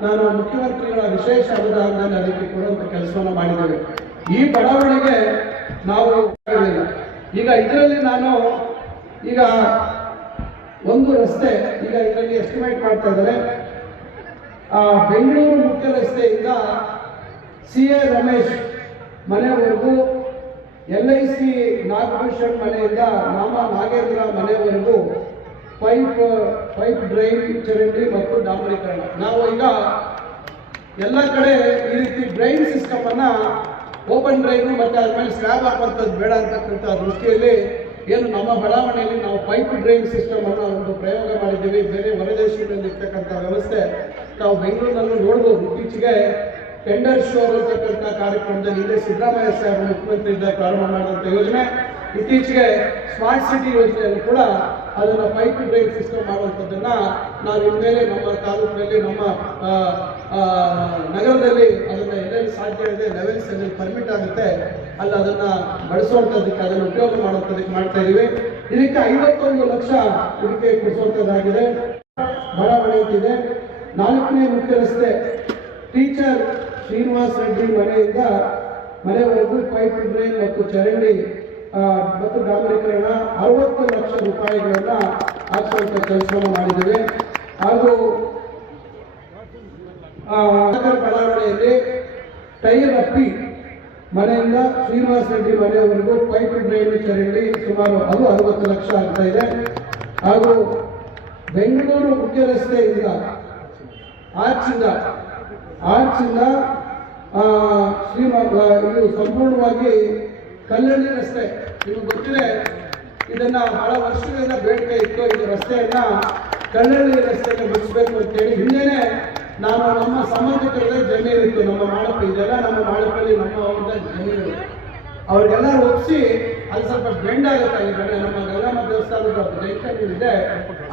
ನಾನು ಮುಖ್ಯಮಂತ್ರಿಗಳ ವಿಶೇಷ ಅನುದಾನದಲ್ಲಿ ಅದಕ್ಕೆ ಕೊಡುವಂಥ ಕೆಲಸವನ್ನು ಮಾಡಿದ್ದೇವೆ. ಈ ಬಡಾವಣೆಗೆ ನಾವು ಈಗ ಇದರಲ್ಲಿ ನಾನು ಈಗ ಒಂದು ರಸ್ತೆ ಈಗ ಇದರಲ್ಲಿ ಎಸ್ಟಿಮೇಟ್ ಮಾಡ್ತಾ ಇದ್ದಾರೆ. ಬೆಂಗಳೂರು ಮುಖ್ಯ ರಸ್ತೆಯಿಂದ CA ರಮೇಶ್ ಮನೆವರೆಗೂ, LIC ನಾಗಭೂಷಣ್ ಮನೆಯಿಂದ ನಾಗೇಂದ್ರ ಮನೆವರೆಗೂ ಪೈಪ್ ಡ್ರೈನ್, ಚರಂಡಿ ಮತ್ತು ಡಾಂಬರೀಕರಣ. ನಾವು ಈಗ ಎಲ್ಲ ಕಡೆ ಈ ರೀತಿ ಡ್ರೈನ್ ಸಿಸ್ಟಮ್ ಅನ್ನ ಓಪನ್ ಡ್ರೈನು ಮತ್ತೆ ಅದ್ಮೇಲೆ ಸ್ಲ್ಯಾಬ್ ಹಾಕುವಂಥದ್ದು ಬೇಡ ಅಂತಕ್ಕಂಥ ದೃಷ್ಟಿಯಲ್ಲಿ ಏನು ನಮ್ಮ ಬಡಾವಣೆಯಲ್ಲಿ ನಾವು ಪೈಪ್ ಡ್ರೈನ್ ಸಿಸ್ಟಮ್ ಅನ್ನು ಒಂದು ಪ್ರಯೋಗ ಮಾಡಿದ್ದೀವಿ. ಬೇರೆ ಹೊರದೇಶಗಳಲ್ಲಿ ಇರ್ತಕ್ಕಂಥ ವ್ಯವಸ್ಥೆ ನಾವು ಬೆಂಗಳೂರಿನಲ್ಲೂ ನೋಡ್ಬೋದು. ಇತ್ತೀಚೆಗೆ ಟೆಂಡರ್ ಶೋರ್ ಅಂತಕ್ಕಂಥ ಕಾರ್ಯಕ್ರಮದಲ್ಲಿ ಹಿಂದೆ ಸಿದ್ದರಾಮಯ್ಯ ಸಾಹೇಬರು ಮುಖ್ಯಮಂತ್ರಿ ಇದ್ದಾಗ ಪ್ರಾರಂಭ ಮಾಡಿದಂಥ ಯೋಜನೆ, ಇತ್ತೀಚೆಗೆ ಸ್ಮಾರ್ಟ್ ಸಿಟಿ ಯೋಜನೆಯಲ್ಲಿ ಕೂಡ ಅದನ್ನು ಪೈಪ್ ಡ್ರೈನ್ ಸಿಸ್ಟಮ್ ಮಾಡುವಂಥದ್ದನ್ನ ನಾವು ಇನ್ಮೇಲೆ ನಮ್ಮ ತಾಲೂಕಿನಲ್ಲಿ ನಮ್ಮ ನಗರದಲ್ಲಿ ಅದನ್ನು ಎಲ್ಲೆಲ್ಲಿ ಸಾಧ್ಯ ಇದೆ ಲೆವೆಲ್ಸ್ ಅಲ್ಲಿ ಪರ್ಮಿಟ್ ಆಗುತ್ತೆ ಅಲ್ಲಿ ಅದನ್ನ ಬಳಸುವಂಥದ್ದಕ್ಕೆ ಅದನ್ನು ಉಪಯೋಗ ಮಾಡುವಂಥದ್ದಕ್ಕೆ ಮಾಡ್ತಾ ಇದ್ದೀವಿ. ಇದಕ್ಕೆ 51 ಲಕ್ಷ ಇದಕ್ಕೆ ಕೊಡಿಸುವಂಥದ್ದಾಗಿದೆ. ಬಡಾವಣೆ ಅಂತಿದೆ. 4ನೇ ಮುಖ್ಯ ರಸ್ತೆ ಟೀಚರ್ ಶ್ರೀನಿವಾಸ್ ರೆಡ್ಡಿ ಮನೆಯಿಂದ ಮನೆವರೆಗೂ ಪೈಪ್ ಡ್ರೈನ್ ಮತ್ತು ಚರಂಡಿ ಮತ್ತು ಡಾಂಬರೀಕರಣ 60 ಲಕ್ಷ ರೂಪಾಯಿಗಳನ್ನ ಹಾಕುವಂತ ಕೆಲಸವನ್ನು ಮಾಡಿದ್ದೇವೆ. ಹಾಗೂ ಬಡಾವಣೆಯಲ್ಲಿ ಟೈರ್ ಅಪ್ಪಿ ಮನೆಯಿಂದ ಶ್ರೀನಿವಾಸ್ ರೆಡ್ಡಿ ಮನೆಯವರೆಗೂ ಪೈಪ್ ಡ್ರೈನ್ ಚರಂಡಿ ಸುಮಾರು ಅದು 60 ಲಕ್ಷ ಆಗ್ತಾ ಇದೆ. ಹಾಗೂ ಬೆಂಗಳೂರು ಮುಖ್ಯ ರಸ್ತೆಯಿಂದ ಆರ್ಚಿಂದ ಇದು ಸಂಪೂರ್ಣವಾಗಿ ಕಲ್ಲಳ್ಳಿ ರಸ್ತೆ. ನಿಮಗೆ ಗೊತ್ತಿದೆ, ಇದನ್ನ ಬಹಳ ವರ್ಷಗಳಿಂದ ಬೇಡಿಕೆ ಇತ್ತು. ಈ ರಸ್ತೆಯನ್ನ ಕಲ್ಲಳ್ಳಿ ರಸ್ತೆಗೆ ಮುಗಿಸ್ಬೇಕು ಅಂತೇಳಿ ಹಿಂದೆನೆ ನಾನು ನಮ್ಮ ಸಂಬಂಧಿಕರದೇ ಜಮೀನಿತ್ತು. ನಮ್ಮ ಮಾಳಪ್ಪ ಇದೆಲ್ಲ ನಮ್ಮ ಮಾಳಪ್ಪಲ್ಲಿ ನಮ್ಮ ಅವ್ರದ ಜಮೀನು ಅವ್ರಿಗೆಲ್ಲ ಒಪ್ಪಿಸಿ ಅಲ್ಲಿ ಸ್ವಲ್ಪ ಬೆಂಡ್ ಆಗುತ್ತೆ. ಈ ಕಡೆ ನಮ್ಮ ಗಂಗಮ್ಮ ದೇವಸ್ಥಾನದ ಜಂಕ್ಷನ್ ಇದೆ,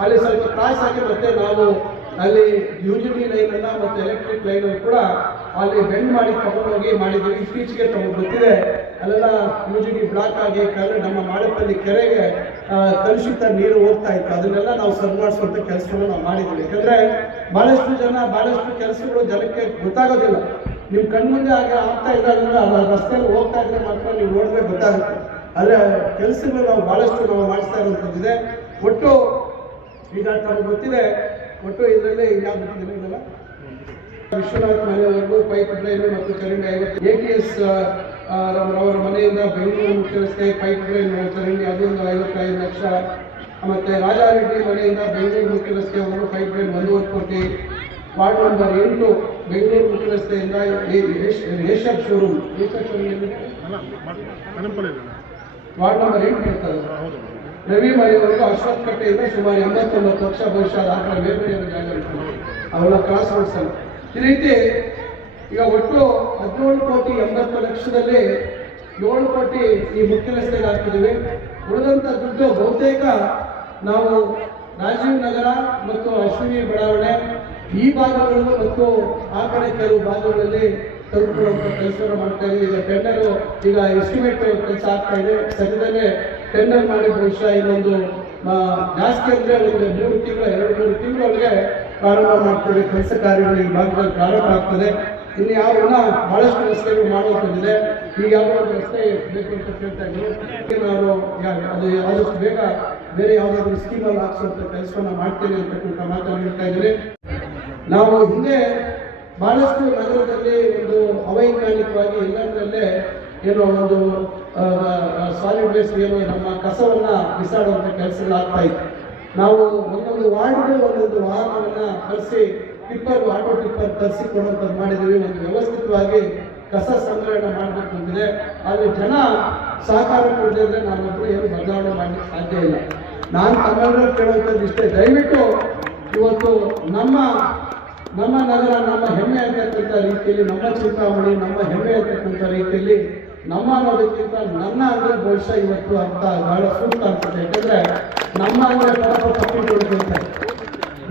ಅಲ್ಲಿ ಸ್ವಲ್ಪ ಕ್ರಾಸ್ ಆಗಿ ಮತ್ತೆ ನಾವು ಅಲ್ಲಿ UGD ಲೈನನ್ನು ಮತ್ತು ಎಲೆಕ್ಟ್ರಿಕ್ ಲೈನ್ ಕೂಡ ಅಲ್ಲಿ ಬೆಂಡ್ ಮಾಡಿ ತಗೊಂಡೋಗಿ ಮಾಡಿದ್ದೀವಿ. ಇತ್ತೀಚೆಗೆ ತಮಗೆ ಗೊತ್ತಿದೆ ಅಲ್ಲೆಲ್ಲ UGD ಬ್ಲಾಕ್ ಆಗಿ ನಮ್ಮ ಮಾಳಪ್ಪಲ್ಲಿ ಕೆರೆಗೆ ಕಲುಷಿತ ನೀರು ಹೋಗ್ತಾ ಇತ್ತು. ಅದನ್ನೆಲ್ಲ ನಾವು ಸರಿ ಮಾಡಿಸುವಂಥ ಕೆಲಸವನ್ನು ನಾವು ಮಾಡಿದ್ದೀವಿ. ಯಾಕಂದರೆ ಭಾಳಷ್ಟು ಕೆಲಸಗಳು ಜನಕ್ಕೆ ಗೊತ್ತಾಗೋದಿಲ್ಲ. ನಿಮ್ಮ ಕಣ್ಮುಂದೆ ಹಾಗೆ ಆಗ್ತಾ ಇದ್ದಾಗಂದ್ರೆ ಆ ರಸ್ತೆಯಲ್ಲಿ ಹೋಗ್ತಾ ಇದ್ರೆ ಮಾತ್ರ ನೀವು ನೋಡಿದ್ರೆ ಗೊತ್ತಾಗುತ್ತೆ. ಅಲ್ಲೇ ಕೆಲಸಗಳು ನಾವು ಭಾಳಷ್ಟು ಮಾಡಿಸ್ತಾ ಇರುವಂಥದ್ದಿದೆ. ಒಟ್ಟು ಈಗ ತಮಗೆ ಗೊತ್ತಿದೆ, ಒಟ್ಟು ಇದರಲ್ಲಿ ಯಾವ ಇದೆಲ್ಲ ವಿಶ್ವನಾಥ್ ಮನೆಯವರೆಗೂ ಪೈಪ್ ಡ್ರೈನ್ ಮತ್ತು ಚರಂಡಿ 50 ATS ಅವರ ಮನೆಯಿಂದ ಬೆಂಗಳೂರು ಮುಖ್ಯ ರಸ್ತೆ ಪೈಪ್ ಡ್ರೈನ್ ಚರಂಡಿ ಅದೊಂದು 55 ಲಕ್ಷ. ಮತ್ತು ರಾಜಾರೆಡ್ಡಿ ಮನೆಯಿಂದ ಬೆಂಗಳೂರು ಮುಖ್ಯ ರಸ್ತೆವರೆಗೂ ಪೈಪ್ ಡ್ರೈನ್ 1.25 ಕೋಟಿ. ವಾರ್ಡ್ ನಂಬರ್ 8 ಬೆಂಗಳೂರು ಮುಖ್ಯ ರಸ್ತೆಯಿಂದ ಏಷ್ಯಾ ಶೋರೂಮ್ ವಾರ್ಡ್ ನಂಬರ್ 8 ಬರ್ತದೆ. ರವಿ ಮನೆಯವರೆಗೂ ಅಶ್ವಥ್ ಕಟ್ಟೆಯಿಂದ ಸುಮಾರು 89 ಲಕ್ಷ. ಬಹುಶಃ ಆ ಕಡೆ ಬೇರೆ ಜಾಗ ಅವೆಲ್ಲ ಕ್ರಾಸ್ ರೋಡ್ಸಲ್ಲ. ಈ ರೀತಿ ಈಗ ಒಟ್ಟು 17,80,00,000ದಲ್ಲಿ 7 ಕೋಟಿ ಈ ಮುಖ್ಯ ರಸ್ತೆಗೆ ಹಾಕಿದ್ದೀವಿ. ಉಳಿದಂಥ ದುಡ್ಡು ಬಹುತೇಕ ನಾವು ರಾಜೀವ್ ನಗರ ಮತ್ತು ಅಶ್ವಿನಿ ಬಡಾವಣೆ ಈ ಭಾಗಗಳು ಮತ್ತು ಆ ಕಡೆ ಕೆಲವು ಭಾಗಗಳಲ್ಲಿ ತಲುಪುವಂಥ ಕೆಲಸವನ್ನು ಮಾಡ್ತಾ ಇದ್ದೀವಿ. ಈಗ ಟೆಂಡರು ಈಗ ಎಸ್ಟಿಮೇಟ್ ಕೆಲಸ ಆಗ್ತಾ ಇದೆ. ಸದ್ಯದಲ್ಲೇ ಟೆಂಡರ್ ಮಾಡಿ ಬಹುಶಃ ಇನ್ನೊಂದು ಜಾಸ್ತಿ ಅಂದರೆ ಒಂದು 3 ತಿಂಗಳು 2-3 ತಿಂಗಳೊಳಗೆ ಪ್ರಾರಂಭ ಮಾಡ್ತೇವೆ. ಕೆಲಸ ಕಾರ್ಯಗಳು ಈ ಭಾಗದಲ್ಲಿ ಪ್ರಾರಂಭ ಆಗ್ತದೆ. ಇನ್ನು ಯಾವನ್ನ ಭಾಳಷ್ಟು ರಸ್ತೆಗಳು ಮಾಡುವಂಥದ್ದಿದೆ. ಈಗ ಯಾವುದೋ ಒಂದು ರಸ್ತೆ ಬೇಕು ಅಂತ ಕೇಳ್ತಾ ಇದ್ರು. ನಾವು ಅದು ಆದಷ್ಟು ಬೇಗ ಬೇರೆ ಯಾವುದಾದ್ರೂ ಸ್ಕೀಮಲ್ಲಿ ಹಾಕ್ಸುವಂಥ ಕೆಲಸವನ್ನು ಮಾಡ್ತೇನೆ ಅಂತಕ್ಕಂಥ ಮಾತನ್ನು ಹೇಳ್ತಾ ಇದ್ದೀನಿ. ನಾವು ಹಿಂದೆ ಭಾಳಷ್ಟು ನಗರದಲ್ಲಿ ಒಂದು ಅವೈಜ್ಞಾನಿಕವಾಗಿ ಎಲ್ಲದರಲ್ಲೇ ಏನೋ ಒಂದು ಸಾಲಿಡ್ ವೇಸ್ಟ್ ಏನೋ ನಮ್ಮ ಕಸವನ್ನು ಬಿಸಾಡುವಂಥ ಕೆಲಸಗಳಾಗ್ತಾ ಇತ್ತು. ನಾವು ಒಂದೊಂದು ವಾರ್ಡ್ಗೆ ಒಂದೊಂದು ವಾಹನವನ್ನು ಕರೆಸಿ ಆಟೋ ಟಿಪ್ಪರ್ ತರಿಸಿ ಕೊಡುವಂಥದ್ದು ಮಾಡಿದ್ದೀವಿ. ಒಂದು ವ್ಯವಸ್ಥಿತವಾಗಿ ಕಸ ಸಂಗ್ರಹಣೆ ಮಾಡಬೇಕು ಅಂತಿದೆ. ಆದರೆ ಜನ ಸಹಕಾರ ಕೊಡದಿದ್ರೆ ನಾನೊಬ್ಬರು ಏನು ಬದಲಾವಣೆ ಮಾಡಲಿಕ್ಕೆ ಸಾಧ್ಯ ಇಲ್ಲ. ನಾನು ತಮ್ಮೆಲ್ಲರೂ ಕೇಳುವಂಥದ್ದು ಇಷ್ಟೇ, ದಯವಿಟ್ಟು ಇವತ್ತು ನಮ್ಮ ನಗರ ನಮ್ಮ ಹೆಮ್ಮೆ ಅಂತಕ್ಕಂಥ ರೀತಿಯಲ್ಲಿ, ನಮ್ಮ ಚಿಂತಾಮಣಿ ನಮ್ಮ ಹೆಮ್ಮೆ ಅಂತಕ್ಕಂಥ ರೀತಿಯಲ್ಲಿ ನಮ್ಮ ಅನ್ನೋದಕ್ಕಿಂತ ನನ್ನ ಅಂದರೆ ಬಹುಶಃ ಇವತ್ತು ಅಂತ ಬಹಳ ಸೂಕ್ತ ಅನ್ಸುತ್ತೆ. ಯಾಕಂದರೆ ನಮ್ಮ ಅಂದರೆ ತಪ್ಪಿಕೊಡುತ್ತೆ,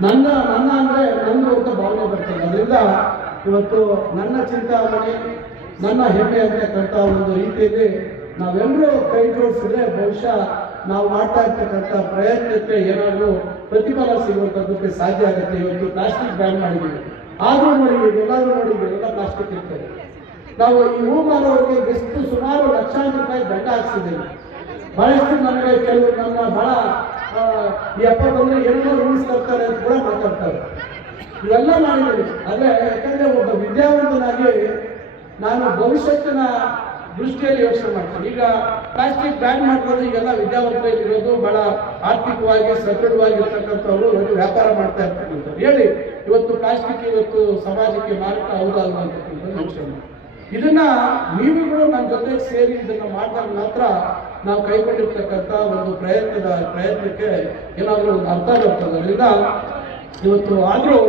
ನನ್ನ ಅಂದರೆ ನಂದು ಅಂತ ಭಾವನೆ ಬರ್ತದೆ. ಅದರಿಂದ ಇವತ್ತು ನನ್ನ ಚಿಂತಾಮಣಿ ನನ್ನ ಹೆಮ್ಮೆ ಅಂತಕ್ಕಂಥ ಒಂದು ರೀತಿಯಲ್ಲಿ ನಾವೆಲ್ಲರೂ ಕೈ ಜೋಡಿಸಿದ್ರೆ ಬಹುಶಃ ನಾವು ಮಾಡ್ತಾ ಇರ್ತಕ್ಕಂಥ ಪ್ರಯತ್ನಕ್ಕೆ ಏನಾದರೂ ಪ್ರತಿಫಲ ಸಿಗುವಂಥದ್ದಕ್ಕೆ ಸಾಧ್ಯ ಆಗುತ್ತೆ. ಇವತ್ತು ಪ್ಲಾಸ್ಟಿಕ್ ಬ್ಯಾನ್ ಮಾಡಿದ್ದೀವಿ, ಆದರೂ ನೋಡಿ ಎಲ್ಲರೂ ನೋಡಿ ಎಲ್ಲ ಪ್ಲಾಸ್ಟಿಕ್ ಇರ್ತದೆ. ನಾವು ಈ ಹೂ ಮಾರೋರಿಗೆ ಎಷ್ಟು ಸುಮಾರು ಲಕ್ಷಾಂತರ ರೂಪಾಯಿ ದಂಡ ಹಾಕ್ಸಿದ್ದೇವೆ. ಬಹಳಷ್ಟು ನನಗೆ ಕೆಲವರು ನಮ್ಮ ಬಹಳ ಈ ಅಪ್ಪ ಬಂದರೆ ಏನೋ ರೂಲ್ಸ್ ತರ್ತಾರೆ ಅಂತ ಕೂಡ ಮಾತಾಡ್ತಾರೆ. ಇವೆಲ್ಲ ಮಾಡಿದ್ದೀವಿ. ಆದರೆ ಯಾಕಂದರೆ ಒಬ್ಬ ವಿದ್ಯಾವಂತನಾಗಿ ನಾನು ಭವಿಷ್ಯತ್ತಿನ ದೃಷ್ಟಿಯಲ್ಲಿ ಯೋಚನೆ ಮಾಡ್ತೀನಿ. ಈಗ ಪ್ಲಾಸ್ಟಿಕ್ ಬ್ಯಾನ್ ಮಾಡ್ಕೊಂಡು ಈಗೆಲ್ಲ ವಿದ್ಯಾವಂತರಿರೋದು ಬಹಳ ಆರ್ಥಿಕವಾಗಿ ಸದೃಢವಾಗಿರ್ತಕ್ಕಂಥವ್ರು ಒಂದು ವ್ಯಾಪಾರ ಮಾಡ್ತಾ ಇರ್ತಕ್ಕಂಥವ್ರು ಹೇಳಿ ಇವತ್ತು ಪ್ಲಾಸ್ಟಿಕ್ ಇವತ್ತು ಸಮಾಜಕ್ಕೆ ಮಾರಕ ಹೌದಲ್ವ ಅಂತಕ್ಕಂಥದ್ದು ಯೋಚನೆ. ಇದನ್ನ ನೀವುಗಳು ನನ್ನ ಜೊತೆಗೆ ಸೇರಿ ಇದನ್ನು ಮಾಡಿದಾಗ ಮಾತ್ರ ನಾವು ಕೈಗೊಂಡಿರ್ತಕ್ಕಂಥ ಒಂದು ಪ್ರಯತ್ನಕ್ಕೆ ಏನಾದರೂ ಒಂದು ಅರ್ಥ ಬರ್ತದೆ. ಅದರಿಂದ ಇವತ್ತು ಆದರೂ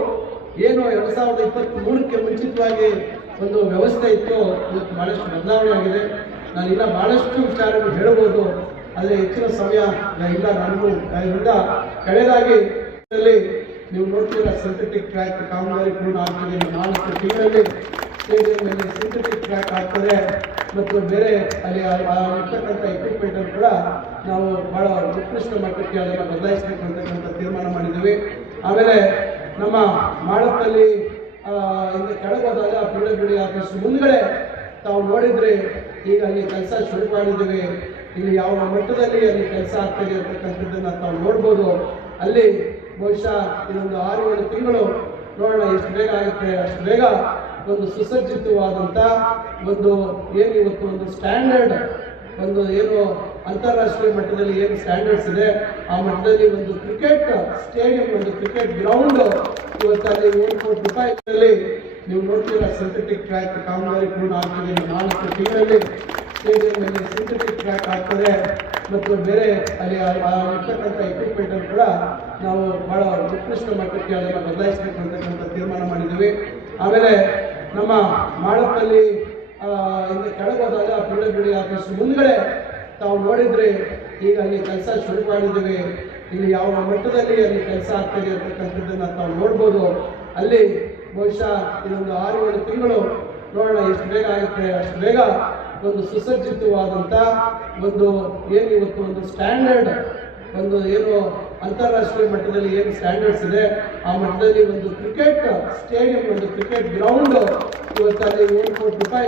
ಏನು 2023ಕ್ಕೆ ಮುಂಚಿತವಾಗಿ ಒಂದು ವ್ಯವಸ್ಥೆ ಇತ್ತು, ಇವತ್ತು ಭಾಳಷ್ಟು ಬದಲಾವಣೆ ಆಗಿದೆ. ನಾನು ಇಲ್ಲ ಭಾಳಷ್ಟು ವಿಚಾರಗಳು ಹೇಳ್ಬೋದು, ಆದರೆ ಹೆಚ್ಚಿನ ಸಮಯ ಇಲ್ಲ ನನಗೂ. ಇದರಿಂದ ಕಳೆದಾಗಿ ನೀವು ನೋಡ್ತೀರ ಸಿಂಥೆಟಿಕ್ ಟ್ರ್ಯಾಕ್ ಕಾಮಗಾರಿ ಪೂರ್ಣ ಆಗ್ತದೆ. 4 ತಿಂಗಳಲ್ಲಿ ಸ್ಟೇಡಿಯಂನಲ್ಲಿ ಸಿಂಥೆಟಿಕ್ ಟ್ರ್ಯಾಕ್ ಆಗ್ತದೆ ಮತ್ತು ಬೇರೆ ಅಲ್ಲಿ ಇರ್ತಕ್ಕಂಥ ಎಕ್ವಿಪ್ಮೆಂಟನ್ನು ಕೂಡ ನಾವು ಭಾಳ ಉತ್ಕೃಷ್ಟ ಮಟ್ಟಕ್ಕೆ ಅದನ್ನು ಬದಲಾಯಿಸಬೇಕು ಅಂತಕ್ಕಂಥ ತೀರ್ಮಾನ ಮಾಡಿದ್ದೀವಿ. ಆಮೇಲೆ ನಮ್ಮ ಮಾಳಪ್ಪಲ್ಲಿ ಇಂದ ಕೆಳಗೋದಾಗ ಪಿಳ್ಳಗಿಳಿ ಆಫೀಸ್ ಮುಂದ್ಗಡೆ ತಾವು ನೋಡಿದರೆ ಈಗ ಅಲ್ಲಿ ಕೆಲಸ ಶುರು ಮಾಡಿದ್ದೀವಿ. ಇಲ್ಲಿ ಯಾವ ಮಟ್ಟದಲ್ಲಿ ಅಲ್ಲಿ ಕೆಲಸ ಆಗ್ತದೆ ಅಂತಕ್ಕಂಥದ್ದನ್ನು ತಾವು ನೋಡ್ಬೋದು. ಅಲ್ಲಿ ಬಹುಶಃ ಇನ್ನೊಂದು 6-7 ತಿಂಗಳು ನೋಡೋಣ ಎಷ್ಟು ಬೇಗ ಆಗುತ್ತೆ. ಅಷ್ಟು ಬೇಗ ಒಂದು ಸುಸಜ್ಜಿತವಾದಂಥ ಒಂದು ಏನು ಇವತ್ತು ಒಂದು ಸ್ಟ್ಯಾಂಡರ್ಡ್ ಒಂದು ಏನು ಅಂತಾರಾಷ್ಟ್ರೀಯ ಮಟ್ಟದಲ್ಲಿ ಏನು ಸ್ಟ್ಯಾಂಡರ್ಡ್ಸ್ ಇದೆ ಆ ಮಟ್ಟದಲ್ಲಿ ಒಂದು ಕ್ರಿಕೆಟ್ ಸ್ಟೇಡಿಯಂ, ಒಂದು ಕ್ರಿಕೆಟ್ ಗ್ರೌಂಡ್ ಇವತ್ತು ಅಲ್ಲಿ 1 ಕೋಟಿ ರೂಪಾಯಿಗಳಲ್ಲಿ ನೀವು ನೋಡ್ತೀರಾ ಸಿಂಥೆಟಿಕ್ ಟ್ರ್ಯಾಕ್ ಕಾಮಗಾರಿ ಪೂರ್ಣ ಆಗ್ತದೆ. 4 ತಿಂಗಳಲ್ಲಿ ಸ್ಟೇಡಿಯಂನಲ್ಲಿ ಸಿಂಥೆಟಿಕ್ ಟ್ರ್ಯಾಕ್ ಆಗ್ತದೆ ಮತ್ತು ಬೇರೆ ಅಲ್ಲಿ ಇರ್ತಕ್ಕಂಥ ಎಕ್ವಿಪ್ಮೆಂಟನ್ನು ಕೂಡ ನಾವು ಭಾಳ ಉತ್ಕೃಷ್ಟ ಮಟ್ಟಕ್ಕೆ ಅದನ್ನು ಬದಲಾಯಿಸಬೇಕು ಅಂತಕ್ಕಂಥ ತೀರ್ಮಾನ ಮಾಡಿದ್ದೀವಿ. ಆಮೇಲೆ ನಮ್ಮ ಮಾಳಪ್ಪಲ್ಲಿ ಇಂದ ಕೆಳಗೋದಾಗ ಪಿಳ್ಳಗಿಳಿ ಆಫೀಸ್ ಮುಂದ್ಗಡೆ ತಾವು ನೋಡಿದ್ರೆ ಈಗ ಅಲ್ಲಿ ಕೆಲಸ ಶುರು ಮಾಡಿದ್ದೀವಿ. ಇಲ್ಲಿ ಯಾವ ಮಟ್ಟದಲ್ಲಿ ಅಲ್ಲಿ ಕೆಲಸ ಆಗ್ತದೆ ಅಂತಕ್ಕಂಥದ್ದನ್ನು ತಾವು ನೋಡ್ಬೋದು. ಅಲ್ಲಿ ಬಹುಶಃ ಇದೊಂದು 6-7 ತಿಂಗಳು ನೋಡೋಣ ಎಷ್ಟು ಬೇಗ ಆಗುತ್ತೆ. ಅಷ್ಟು ಬೇಗ ಒಂದು ಸುಸಜ್ಜಿತವಾದಂಥ ಒಂದು ಏನು ಇವತ್ತು ಒಂದು ಸ್ಟ್ಯಾಂಡರ್ಡ್ ಒಂದು ಏನು ಅಂತಾರಾಷ್ಟ್ರೀಯ ಮಟ್ಟದಲ್ಲಿ ಏನು ಸ್ಟ್ಯಾಂಡರ್ಡ್ಸ್ ಇದೆ ಆ ಮಟ್ಟದಲ್ಲಿ ಒಂದು ಕ್ರಿಕೆಟ್ ಸ್ಟೇಡಿಯಂ, ಒಂದು ಕ್ರಿಕೆಟ್ ಗ್ರೌಂಡ್ ಇವತ್ತು ಅಲ್ಲಿ 7 ಕೋಟಿ ರೂಪಾಯಿ